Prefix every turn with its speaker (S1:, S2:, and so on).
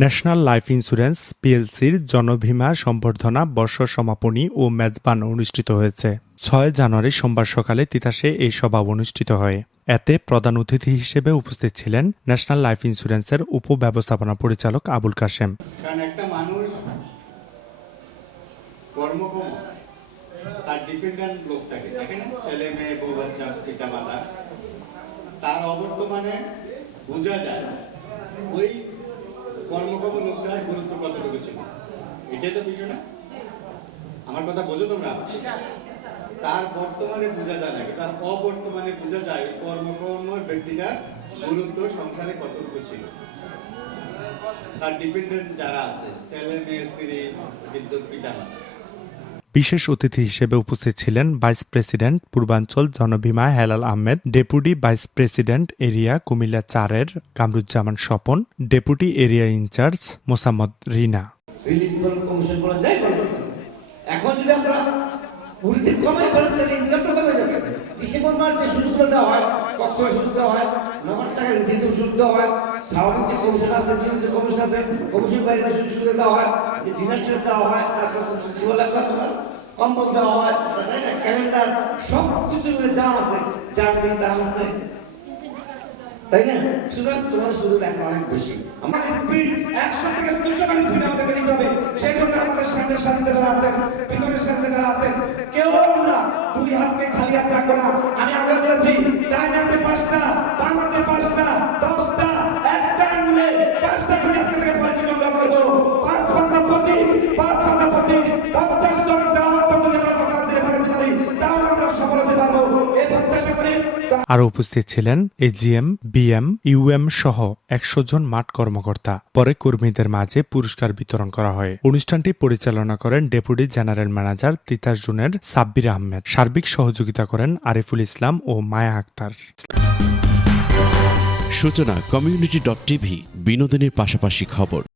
S1: National life insurance, পিএলসির জনবীমা সম্বর্ধনা বর্ষ সমাপনী ও মেজবান অনুষ্ঠিত হয়েছে। ছয় জানুয়ারি সোমবার সকালে তিতাসে এই সভা অনুষ্ঠিত হয়। এতে প্রধান অতিথি হিসেবে উপস্থিত ছিলেন ন্যাশনাল লাইফ ইন্স্যুরেন্সের উপব্যবস্থাপনা পরিচালক আবুল কাশেম।
S2: তার ডিপেন্ডেন্ট লোক থাকে। ছেলে, মেয়ে, বউ, বাচ্চা, পিতা, মাতা। তার অবর্তমানে বোঝা যায় ওই কর্মক্ষম লোকটার গুরুত্ব কতটুকু ছিল এটাই তো বিষয় না? আমার কথা বোঝো তোমরা? তার বর্তমানে বোঝা যায় না তার অবর্তমানে বোঝা যায় ওই কর্মক্ষম ব্যক্তিটার গুরুত্ব সংসারে কতটুকু ছিল। তার ডিপেন্ডেন্ট যারা আছে, ছেলে, মেয়ে, স্ত্রী বিদ্যুৎ পিতা, মাতা।
S1: বিশেষ অতিথি হিসেবে উপস্থিত ছিলেন ভাইস প্রেসিডেন্ট পূর্বাঞ্চল জনবীমা Helal Ahmed, deputy vice president area Comilla চারের Kamruzzaman Swapan, deputy area incharge Mosammat Rina.
S3: এখন যদি আমরা কমে কমে যাবে। ডিসেম্বর দেওয়া হয় সুযোগ দেওয়া হয়। নগর টাকা দিতে সুযোগ হয়, স্বাভাবিক যে কমিশন আছে নিয়ম যে কমিশন আছে কমিশন সুযোগ সুবিধা দেওয়া হয়। যে ডিনার দেওয়া হয়, তারপর কি বলে আপনার কম্বল দেওয়া হয় ক্যালেন্ডার সব কিছু মিলে যা আছে, যার দিন যা আছে। তাই না? সুতরাং তোমাদের সুযোগ এখন অনেক বেশি।
S4: আমাদের স্পিড একশো থেকে দুশো মাইল স্পিড আমাদেরকে নিতে হবে। সেই জন্য আমাদের সামনের সামনে যারা আছেন পিছনের সামনে যারা আছেন, কেউ না, দুই হাতকে খালি হাত রাখব না। আমি
S1: আরও উপস্থিত ছিলেন এজিএম বিএম ইউএম সহ একশো জন মাঠ কর্মকর্তা। পরে কর্মীদের মাঝে পুরস্কার বিতরণ করা হয়। অনুষ্ঠানটি পরিচালনা করেন ডেপুটি জেনারেল ম্যানেজার তিতাস জোনের সাব্বির আহমেদ। সার্বিক সহযোগিতা করেন আরিফুল ইসলাম ও মায়া আক্তার।
S5: সূচনা কমিউনিটি ডট টিভি, বিনোদনের পাশাপাশি খবর।